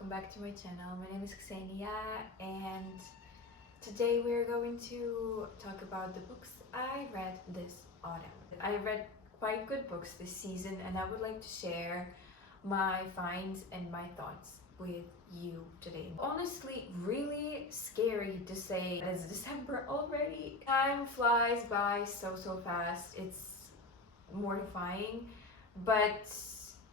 welcome back to my channel. My name is Ksenia and today we're going to talk about the books I read this autumn. I read quite good books this season and I would like to share my finds and my thoughts with you today. Honestly, really scary to say it's December already. Time flies by so fast. It's mortifying, but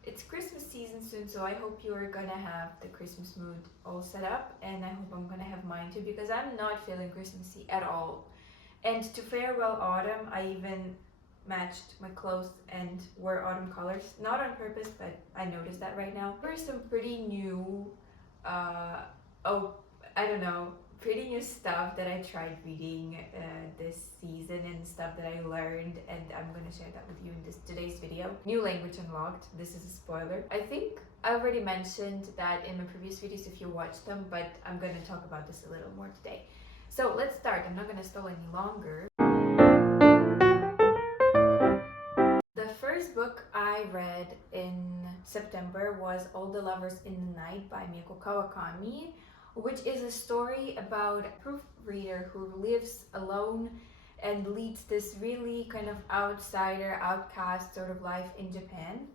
it's Christmas season soon, so I hope you're gonna have the Christmas mood all set up, and I hope I'm gonna have mine too, because I'm not feeling Christmassy at all. And to farewell autumn, I even matched my clothes and wore autumn colors, not on purpose, but I noticed that right now. There are some pretty new pretty new stuff that I tried reading this season, and stuff that I learned, and I'm gonna share that with you in today's video. New language unlocked. This is a spoiler. I think I already mentioned that in my previous videos if you watched them, but I'm gonna talk about this a little more today. So let's start. I'm not gonna stall any longer. The first book I read in September was All the Lovers in the Night by Mieko Kawakami, which is a story about a proofreader who lives alone and leads this really kind of outsider, outcast sort of life in Japan.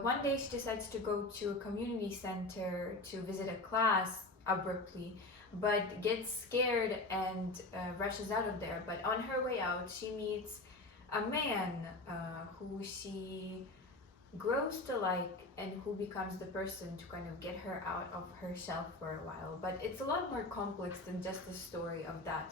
One day she decides to go to a community center to visit a class abruptly, but gets scared and rushes out of there. But on her way out, she meets a man who she grows to like, and who becomes the person to kind of get her out of her shell for a while. But it's a lot more complex than just the story of that.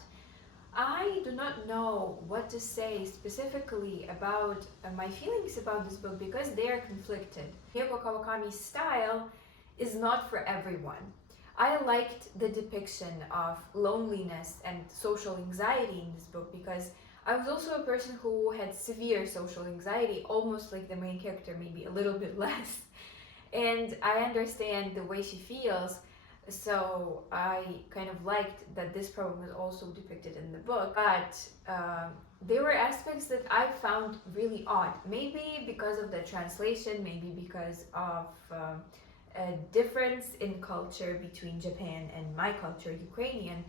I do not know what to say specifically about my feelings about this book, because they are conflicted. Mieko Kawakami's style is not for everyone. I liked the depiction of loneliness and social anxiety in this book, because I was also a person who had severe social anxiety, almost like the main character, maybe a little bit less. And I understand the way she feels, so I kind of liked that this problem was also depicted in the book. But there were aspects that I found really odd. Maybe because of the translation, maybe because of a difference in culture between Japan and my culture, Ukrainian.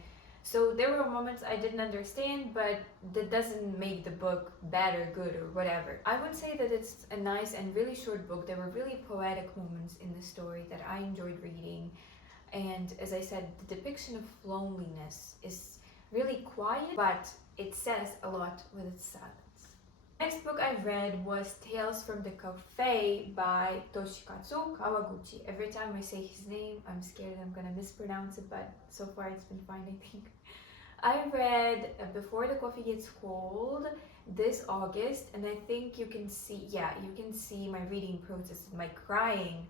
So there were moments I didn't understand, but that doesn't make the book bad or good or whatever. I would say that it's a nice and really short book. There were really poetic moments in the story that I enjoyed reading. And as I said, the depiction of loneliness is really quiet, but it says a lot with its silence. Next book I read was Tales from the Café by Toshikazu Kawaguchi. Every time I say his name, I'm scared I'm gonna mispronounce it, but so far it's been fine, I think. I read Before the Coffee Gets Cold this August, and I think you can see my reading process, my crying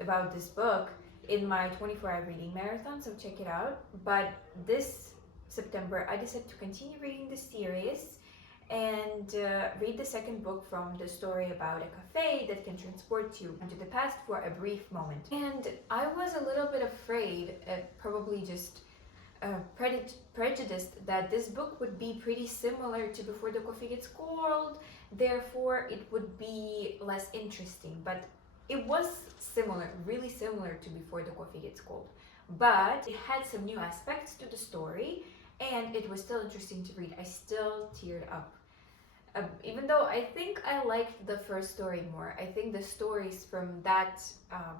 about this book in my 24-hour reading marathon, so check it out. But this September, I decided to continue reading the series and read the second book from the story about a cafe that can transport you into the past for a brief moment. And I was a little bit afraid, probably just prejudiced, that this book would be pretty similar to Before the Coffee Gets Cold, therefore it would be less interesting. But it was similar, really similar to Before the Coffee Gets Cold. But it had some new aspects to the story, and it was still interesting to read. I still teared up. Even though I think I liked the first story more, I think the stories from that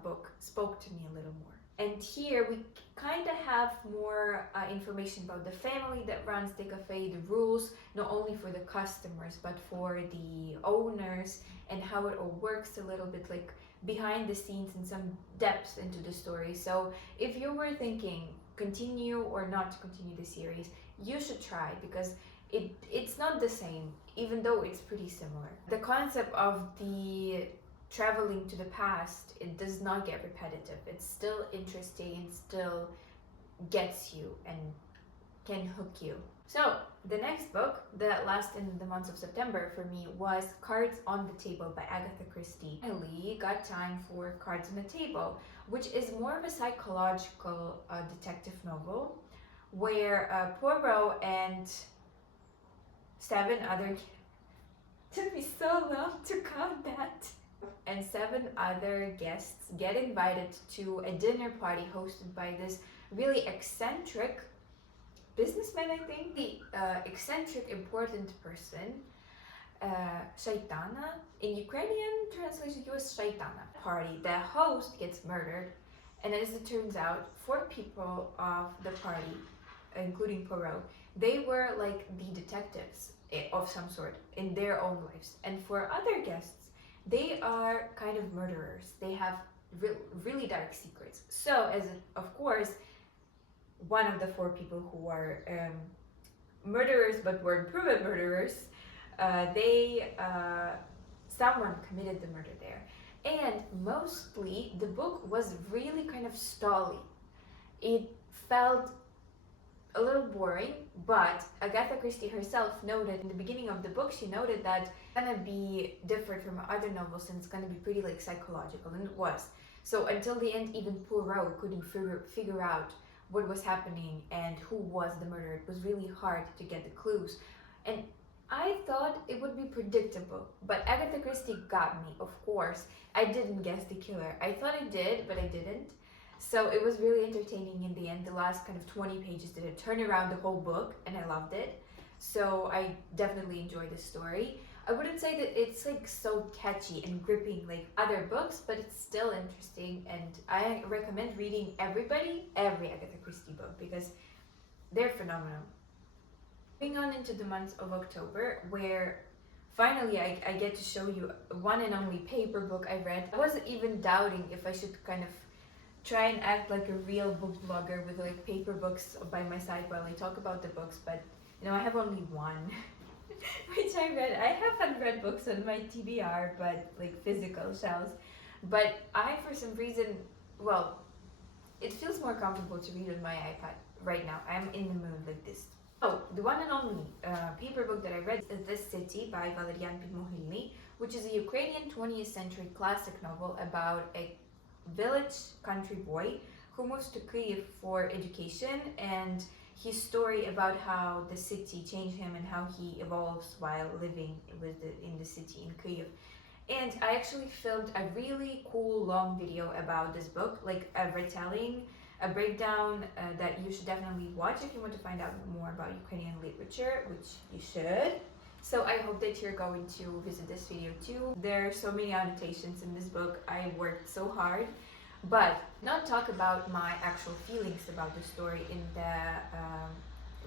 book spoke to me a little more. And here we kind of have more information about the family that runs the cafe, the rules, not only for the customers, but for the owners, and how it all works a little bit, like behind the scenes, and some depth into the story. So if you were thinking continue or not to continue the series, you should try, because it's not the same, even though it's pretty similar. The concept of the traveling to the past, it does not get repetitive. It's still interesting and still gets you and can hook you. So the next book that lasted in the months of September for me was Cards on the Table by Agatha Christie. I finally got time for Cards on the Table, which is more of a psychological detective novel, where Poirot and 7 other took me so long to count that. and 7 other guests get invited to a dinner party hosted by this really eccentric businessman, I think. The eccentric, important person, Shaitana. In Ukrainian translation, he was Shaitana. Party. The host gets murdered, and as it turns out, 4 people of the party, including Poirot, they were like the detectives of some sort in their own lives. And for other guests, they are kind of murderers. They have really dark secrets. So, as of course, one of the 4 people who are murderers but weren't proven murderers, someone committed the murder there. And mostly the book was really kind of stally. It felt a little boring, but Agatha Christie herself noted in the beginning of the book, she noted that it's gonna be different from other novels and it's gonna be pretty like psychological, and it was. So until the end, even Poirot couldn't figure out what was happening and who was the murderer. It was really hard to get the clues. And I thought it would be predictable, but Agatha Christie got me, of course. I didn't guess the killer. I thought I did, but I didn't. So it was really entertaining in the end. The last kind of 20 pages did it turn around the whole book, and I loved it. So I definitely enjoyed the story. I wouldn't say that it's like so catchy and gripping like other books, but it's still interesting, and I recommend reading every Agatha Christie book because they're phenomenal. Moving on into the month of October, where finally I get to show you one and only paper book I read. I wasn't even doubting if I should kind of try and act like a real book blogger with like paper books by my side while I talk about the books, but you know, I have only one which I read. I have unread books on my TBR, but like physical shelves, but I, for some reason, well, it feels more comfortable to read on my iPad right now. I'm in the mood like this. Oh, the one and only paper book that I read is This City by Valerian Pidmohylny, which is a Ukrainian 20th century classic novel about a village country boy who moves to Kyiv for education, and his story about how the city changed him and how he evolves while living in the city in Kyiv. And I actually filmed a really cool long video about this book, like a retelling, a breakdown that you should definitely watch if you want to find out more about Ukrainian literature, which you should. So I hope that you're going to visit this video too. There are so many annotations in this book. I worked so hard, but not talk about my actual feelings about the story in the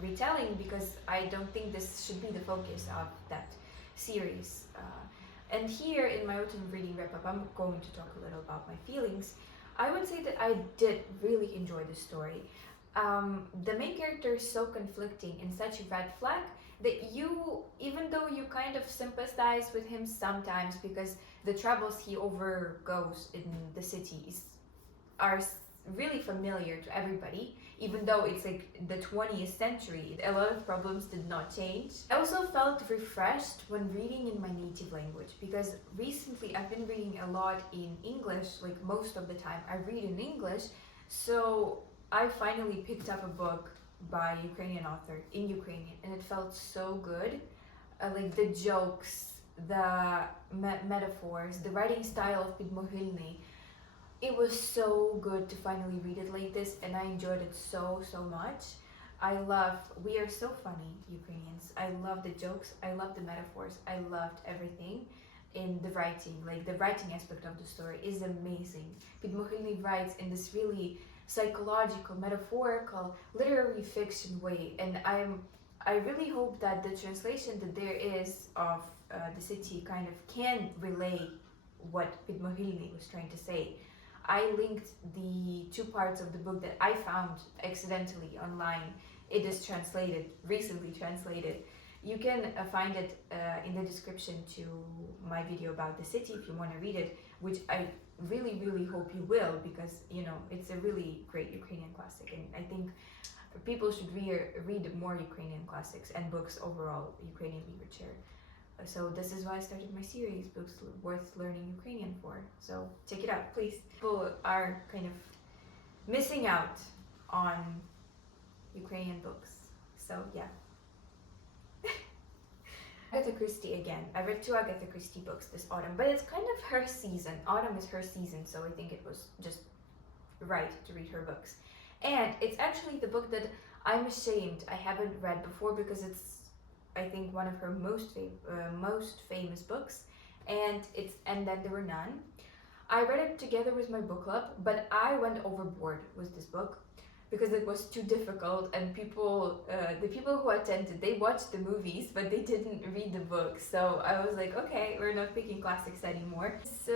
retelling, because I don't think this should be the focus of that series. And here in my autumn reading wrap-up, I'm going to talk a little about my feelings. I would say that I did really enjoy the story. The main character is so conflicting and such a red flag that you, even though you kind of sympathize with him sometimes because the troubles he overgoes in the city are really familiar to everybody, even though it's like the 20th century, a lot of problems did not change. I also felt refreshed when reading in my native language, because recently I've been reading a lot in English, like most of the time I read in English, so I finally picked up a book by a Ukrainian author in Ukrainian, and it felt so good. Like the jokes, the metaphors, the writing style of Pidmohylny, it was so good to finally read it like this, and I enjoyed it so much. We are so funny, Ukrainians. I love the jokes, I love the metaphors, I loved everything in the writing. Like the writing aspect of the story is amazing. Pidmohylny writes in this really psychological, metaphorical, literary fiction way, and I really hope that the translation that there is of the city kind of can relay what Pidmohylny was trying to say. I linked the 2 parts of the book that I found accidentally online. It is translated, recently translated. You can find it in the description to my video about the city if you want to read it, which I really hope you will, because you know it's a really great Ukrainian classic, and I think people should read more Ukrainian classics and books overall, Ukrainian literature. So this is why I started my series, books worth learning Ukrainian for. So check it out, please. People are kind of missing out on Ukrainian books. So yeah. Agatha Christie again. I read 2 Agatha Christie books this autumn, but it's kind of her season. Autumn is her season, so I think it was just right to read her books. And it's actually the book that I'm ashamed I haven't read before because it's, I think, one of her most famous books, and then there were none. I read it together with my book club, but I went overboard with this book because it was too difficult, and the people who attended, they watched the movies but they didn't read the book. So I was like, okay, we're not picking classics anymore. It's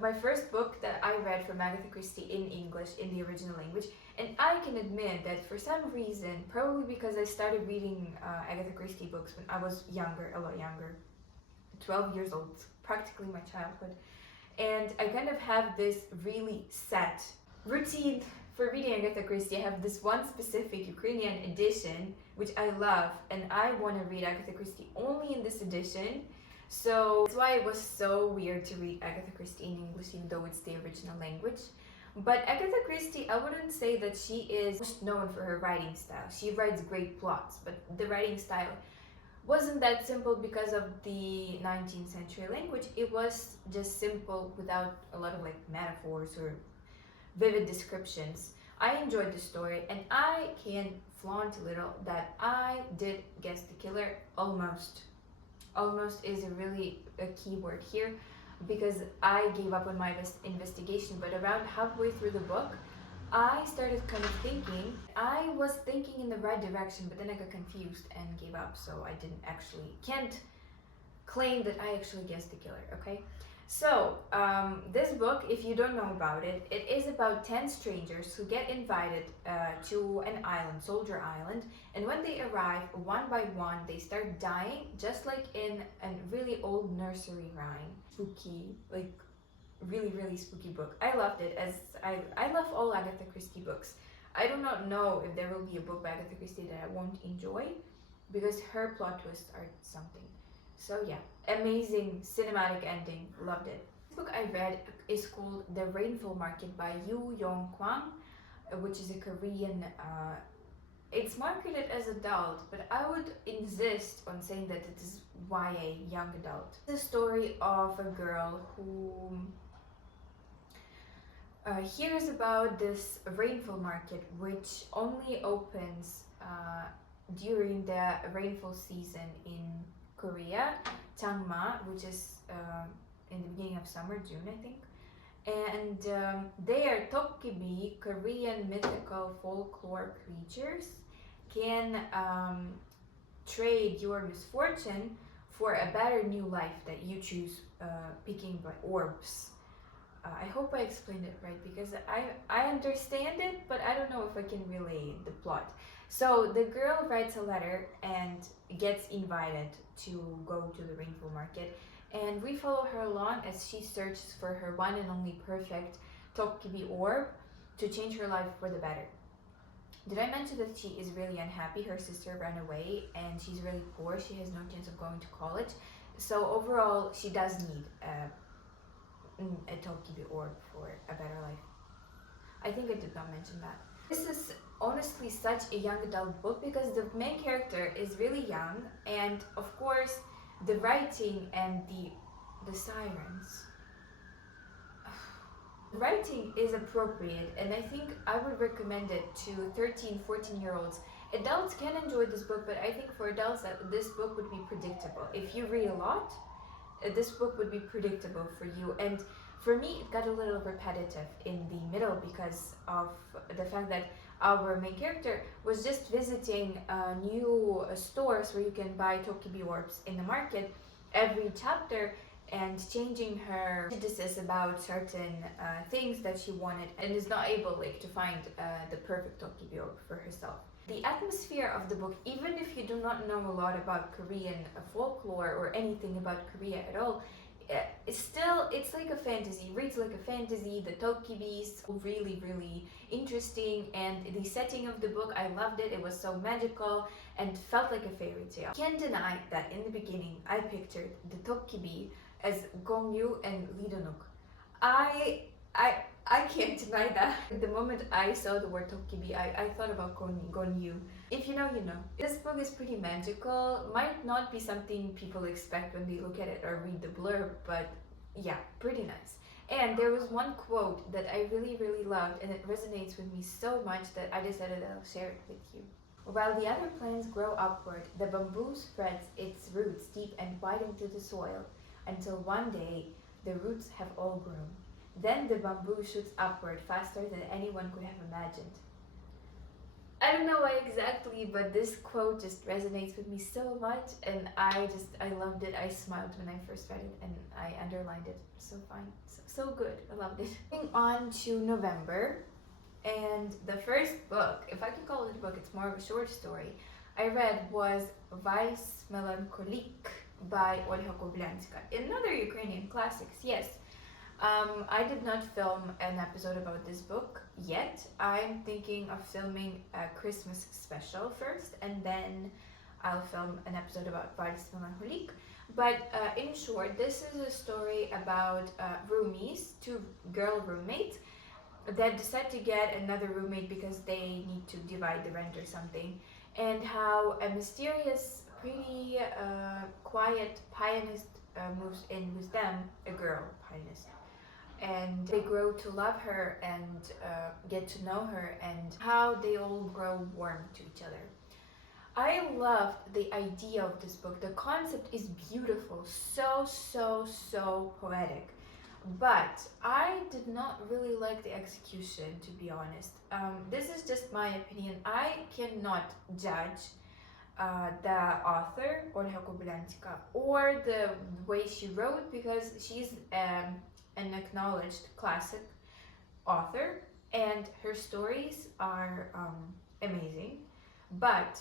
my first book that I read from Agatha Christie in English, in the original language, and I can admit that for some reason, probably because I started reading Agatha Christie books when I was younger, a lot younger, 12 years old, practically my childhood, and I kind of have this really set routine for reading Agatha Christie. I have this one specific Ukrainian edition which I love, and I want to read Agatha Christie only in this edition. So that's why it was so weird to read Agatha Christie in English, even though it's the original language. But Agatha Christie, I wouldn't say that she is most known for her writing style. She writes great plots, but the writing style wasn't that simple because of the 19th century language. It was just simple without a lot of like metaphors or vivid descriptions. I enjoyed the story, and I can flaunt a little that I did guess the killer almost. Almost is a key word here, because I gave up on my investigation, but around halfway through the book, I started kind of thinking, I was thinking in the right direction, but then I got confused and gave up, so I can't claim that I actually guessed the killer, okay? So, this book, if you don't know about it, it is about 10 strangers who get invited to an island, Soldier Island, and when they arrive, one by one, they start dying, just like in a really old nursery rhyme. Spooky, like really spooky book. I loved it, as I love all Agatha Christie books. I do not know if there will be a book by Agatha Christie that I won't enjoy, because her plot twists are something. So yeah, amazing cinematic ending, loved it. The book I read is called The Rainfall Market by Yeong-Gwang, which is a Korean, it's marketed as adult, but I would insist on saying that it is YA, young adult. It's the story of a girl who hears about this rainfall market, which only opens during the rainfall season in Korea, Changma, which is in the beginning of summer, June, I think. And they are Tokkibi, Korean mythical folklore creatures, can trade your misfortune for a better new life that you choose, picking by orbs. I hope I explained it right, because I understand it, but I don't know if I can relay the plot. So the girl writes a letter and gets invited to go to the rainfall market, and we follow her along as she searches for her one and only perfect Tokkibi orb to change her life for the better. Did I mention that she is really unhappy? Her sister ran away and she's really poor. She has no chance of going to college. So overall, she does need a Tokkibi orb for a better life. I think I did not mention that. This is honestly such a young adult book because the main character is really young, and of course the writing and the sirens. The writing is appropriate, and I think I would recommend it to 13-14-year-olds. Adults can enjoy this book, but I think for adults this book would be predictable. If you read a lot, this book would be predictable for you. And for me, it got a little repetitive in the middle because of the fact that our main character was just visiting new stores where you can buy Tokkibi orbs in the market every chapter, and changing her prejudices about certain things that she wanted, and is not able to find the perfect Tokkibi orb for herself. The atmosphere of the book, even if you do not know a lot about Korean folklore or anything about Korea at all, it's like a fantasy, reads like a fantasy. The Tokkibis really interesting, and the setting of the book, I loved it. It was so magical and felt like a fairy tale. Can't deny that in the beginning I pictured the Tokkibi as Gongyu and Lidonuk. I can't deny that. The moment I saw the word Tokibi, I thought about Gonyu. If you know, you know. This book is pretty magical. Might not be something people expect when they look at it or read the blurb, but yeah, pretty nice. And there was one quote that I really, really loved, and it resonates with me so much that I decided that I'll share it with you. While the other plants grow upward, the bamboo spreads its roots deep and wide into the soil, until one day the roots have all grown. Then the bamboo shoots upward faster than anyone could have imagined. I don't know why exactly, but this quote just resonates with me so much, and I loved it. I smiled when I first read it, and I underlined it. So fine, so good. I loved it. Moving on to November, and the first book, if I can call it a book, it's more of a short story, I read was Valse, Mélancolique by Olha Kobylianska. Another Ukrainian classics, yes. I did not film an episode about this book yet. I'm thinking of filming a Christmas special first, and then I'll film an episode about Valse Mélancolique. But in short, this is a story about roomies, two girl roommates, that decide to get another roommate because they need to divide the rent or something, and how a mysterious, pretty quiet pianist moves in with them, a girl pianist. And they grow to love her and get to know her, and how they all grow warm to each other. I loved the idea of this book. The concept is beautiful, so poetic. But I did not really like the execution, to be honest. This is just my opinion. I cannot judge the author, Olha Kobylianska, or the way she wrote, because she's an acknowledged classic author, and her stories are amazing. But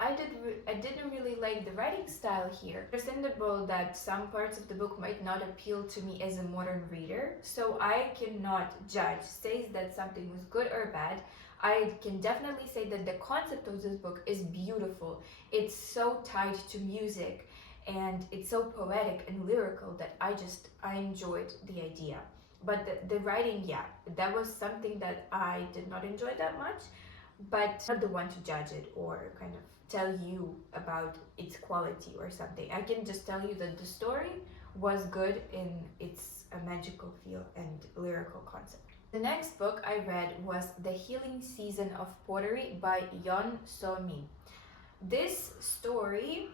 I didn't really like the writing style here. Understandable that some parts of the book might not appeal to me as a modern reader, so I cannot say that something was good or bad. I can definitely say that the concept of this book is beautiful. It's so tied to music, and it's so poetic and lyrical that I enjoyed the idea. But the writing, yeah, that was something that I did not enjoy that much, but I'm not the one to judge it or kind of tell you about its quality or something. I can just tell you that the story was good in its magical feel and lyrical concept. The next book I read was The Healing Season of Pottery by Yeon Somin. This story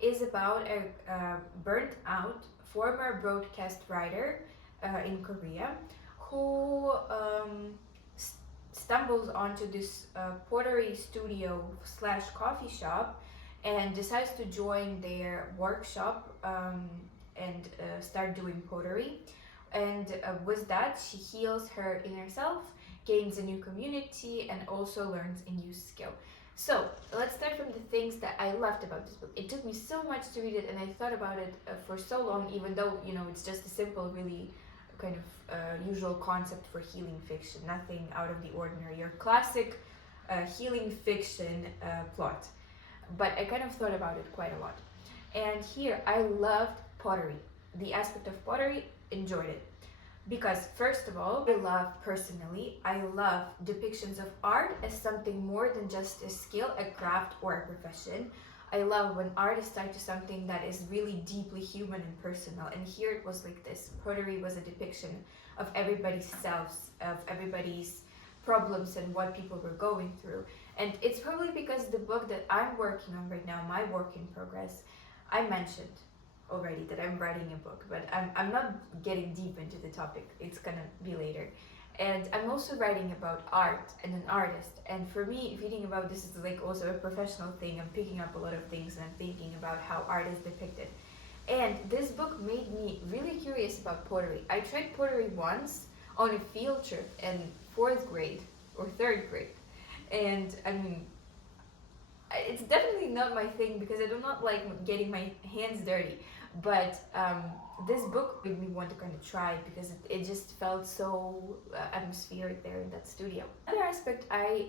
is about a burnt out former broadcast writer in Korea who stumbles onto this pottery studio slash coffee shop and decides to join their workshop and start doing pottery. And with that, she heals her inner self, gains a new community, and also learns a new skill. So let's start from the things that I loved about this book. It took me so much to read it, and I thought about it for so long, even though, you know, it's just a simple, really kind of usual concept for healing fiction, nothing out of the ordinary, your classic healing fiction plot. But I kind of thought about it quite a lot. And here, I loved pottery. The aspect of pottery, enjoyed it. Because first of all, I love depictions of art as something more than just a skill, a craft, or a profession. I love when artists tie to something that is really deeply human and personal. And here it was like this. Pottery was a depiction of everybody's selves, of everybody's problems and what people were going through. And it's probably because the book that I'm working on right now, my work in progress, I mentioned already that I'm writing a book, but I'm not getting deep into the topic. It's gonna be later. And I'm also writing about art and an artist. And for me, reading about this is like also a professional thing. I'm picking up a lot of things and I'm thinking about how art is depicted. And this book made me really curious about pottery. I tried pottery once on a field trip in 4th grade or 3rd grade. And I mean, it's definitely not my thing because I do not like getting my hands dirty. But this book made me want to kind of try it because it just felt so atmospheric there in that studio. Another aspect I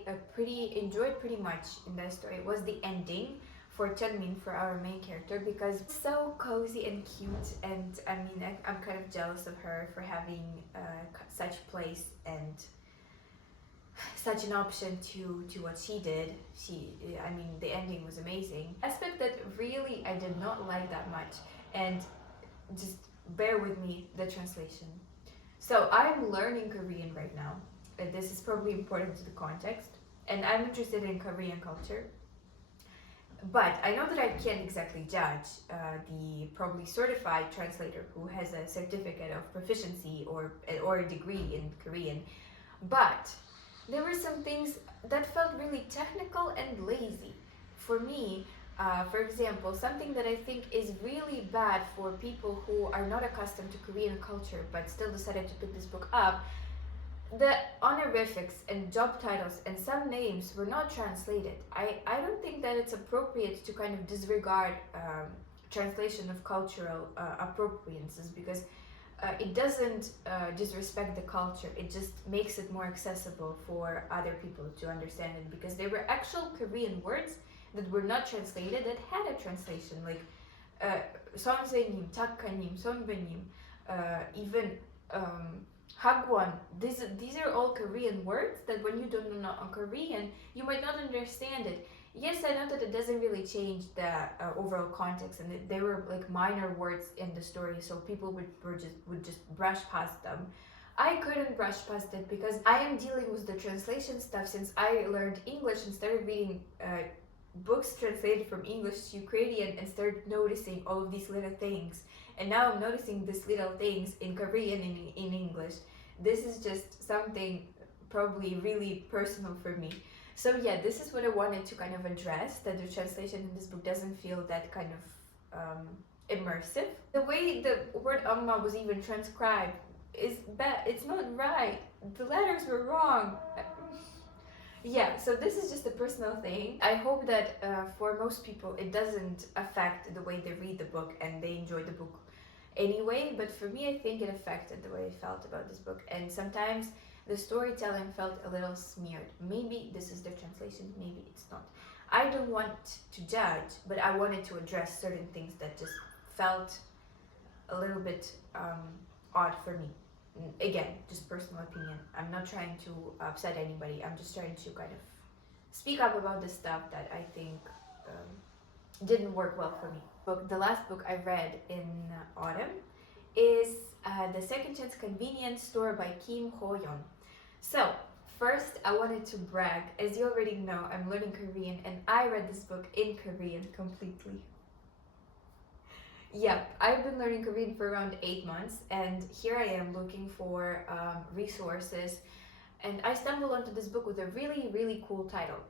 enjoyed pretty much in that story was the ending. for Chunmin, for our main character, because it's so cozy and cute, and I mean I'm kind of jealous of her for having such place and such an option to what she did. I mean, the ending was amazing. Aspect that really I did not like that much, and just bear with me, the translation. So I'm learning Korean right now. This is probably important to the context, and I'm interested in Korean culture. But I know that I can't exactly judge the probably certified translator who has a certificate of proficiency or a degree in Korean. But there were some things that felt really technical and lazy. For me, for example, something that I think is really bad for people who are not accustomed to Korean culture but still decided to pick this book up, the honorifics and job titles and some names were not translated. I don't think that it's appropriate to kind of disregard translation of cultural appropriances, because it doesn't disrespect the culture, it just makes it more accessible for other people to understand it, because there were actual Korean words that were not translated that had a translation, like 선생님, 작가님, 선배님, even hagwon. These are all Korean words that when you don't know Korean, you might not understand it. Yes, I know that it doesn't really change the overall context, and they were like minor words in the story, so people would just brush past them. I couldn't brush past it because I am dealing with the translation stuff since I learned English and started reading books translated from English to Ukrainian and started noticing all of these little things. And now I'm noticing these little things in Korean and in English. This is just something probably really personal for me. So yeah, this is what I wanted to kind of address, that the translation in this book doesn't feel that kind of immersive. The way the word amma was even transcribed is bad. It's not right. The letters were wrong. Yeah, so this is just a personal thing. I hope that for most people it doesn't affect the way they read the book and they enjoy the book anyway, but for me I think it affected the way I felt about this book, and sometimes the storytelling felt a little smeared. Maybe this is the translation, maybe it's not. I don't want to judge, but I wanted to address certain things that just felt a little bit odd for me. Again, just personal opinion. I'm not trying to upset anybody. I'm just trying to kind of speak up about the stuff that I think didn't work well for me. The last book I read in autumn is The Second Chance Convenience Store by Kim Ho-Yeon. So, first I wanted to brag. As you already know, I'm learning Korean and I read this book in Korean completely. Yep, I've been learning Korean for around 8 months, and here I am looking for resources, and I stumbled onto this book with a really, really cool title,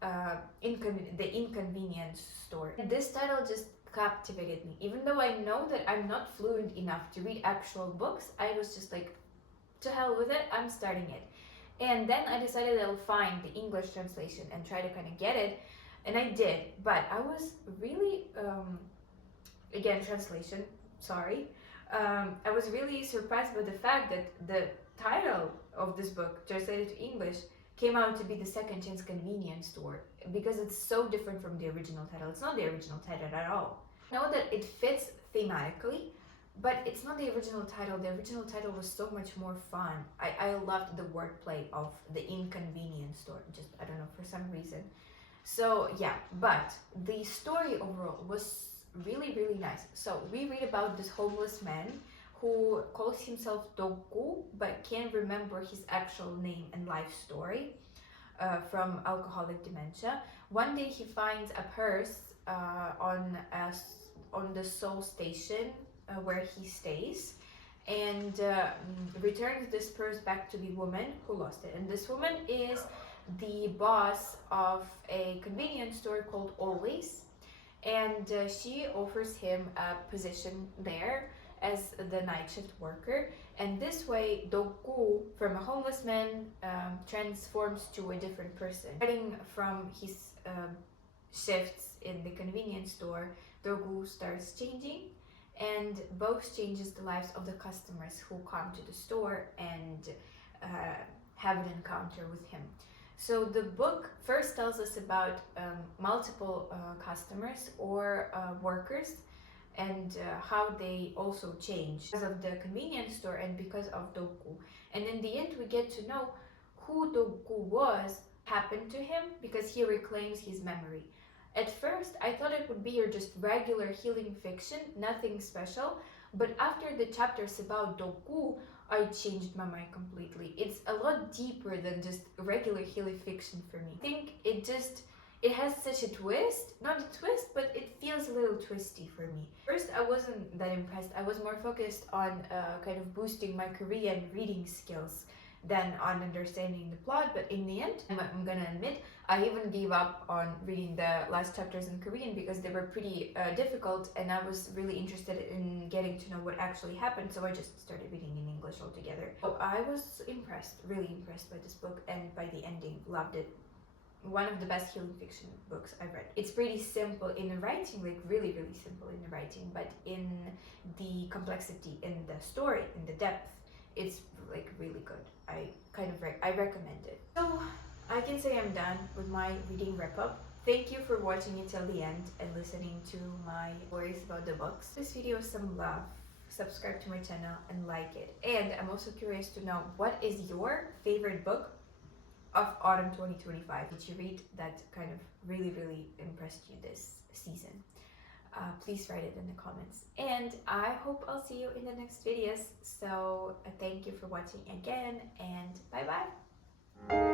The Inconvenience Store. And this title just captivated me. Even though I know that I'm not fluent enough to read actual books, I was just like, to hell with it, I'm starting it. And then I decided I'll find the English translation and try to kind of get it, and I did, but I was really... again, translation, sorry. I was really surprised by the fact that the title of this book, translated to English, came out to be The Second Chance Convenience Store, because it's so different from the original title. It's not the original title at all. I know that it fits thematically, but it's not the original title. The original title was so much more fun. I loved the wordplay of The Inconvenience Store, just, I don't know, for some reason. So yeah, but the story overall was really, really nice. So we read about this homeless man who calls himself Dokgu but can't remember his actual name and life story from alcoholic dementia. One day he finds a purse on the Seoul station where he stays, and returns this purse back to the woman who lost it. And this woman is the boss of a convenience store called Always, and she offers him a position there as the night shift worker, and this way Dokgu, from a homeless man, transforms to a different person. Starting from his shifts in the convenience store, Dokgu starts changing, and both changes the lives of the customers who come to the store and have an encounter with him. So the book first tells us about multiple customers or workers and how they also change because of the convenience store and because of Doku. And in the end, we get to know who Doku was, happened to him, because he reclaims his memory. At first, I thought it would be your just regular healing fiction, nothing special. But after the chapters about Doku, I changed my mind completely. It's a lot deeper than just regular healing fiction for me. I think it has such a twist, not a twist, but it feels a little twisty for me. First, I wasn't that impressed. I was more focused on kind of boosting my Korean reading skills than on understanding the plot. But in the end, I'm gonna admit, I even gave up on reading the last chapters in Korean because they were pretty difficult, and I was really interested in getting to know what actually happened, so I just started reading in English altogether. So I was impressed, really impressed by this book, and by the ending, loved it. One of the best healing fiction books I've read. It's pretty simple in the writing, like really, really simple in the writing, but in the complexity, in the story, in the depth, it's like really good. I recommend it. So I can say I'm done with my reading wrap up. Thank you for watching it till the end and listening to my worries about the books. This video is some love. Subscribe to my channel and like it. And I'm also curious to know, what is your favorite book of autumn 2025 that you read that kind of really, really impressed you this season? Please write it in the comments, and I hope I'll see you in the next videos. So thank you for watching again, and bye bye.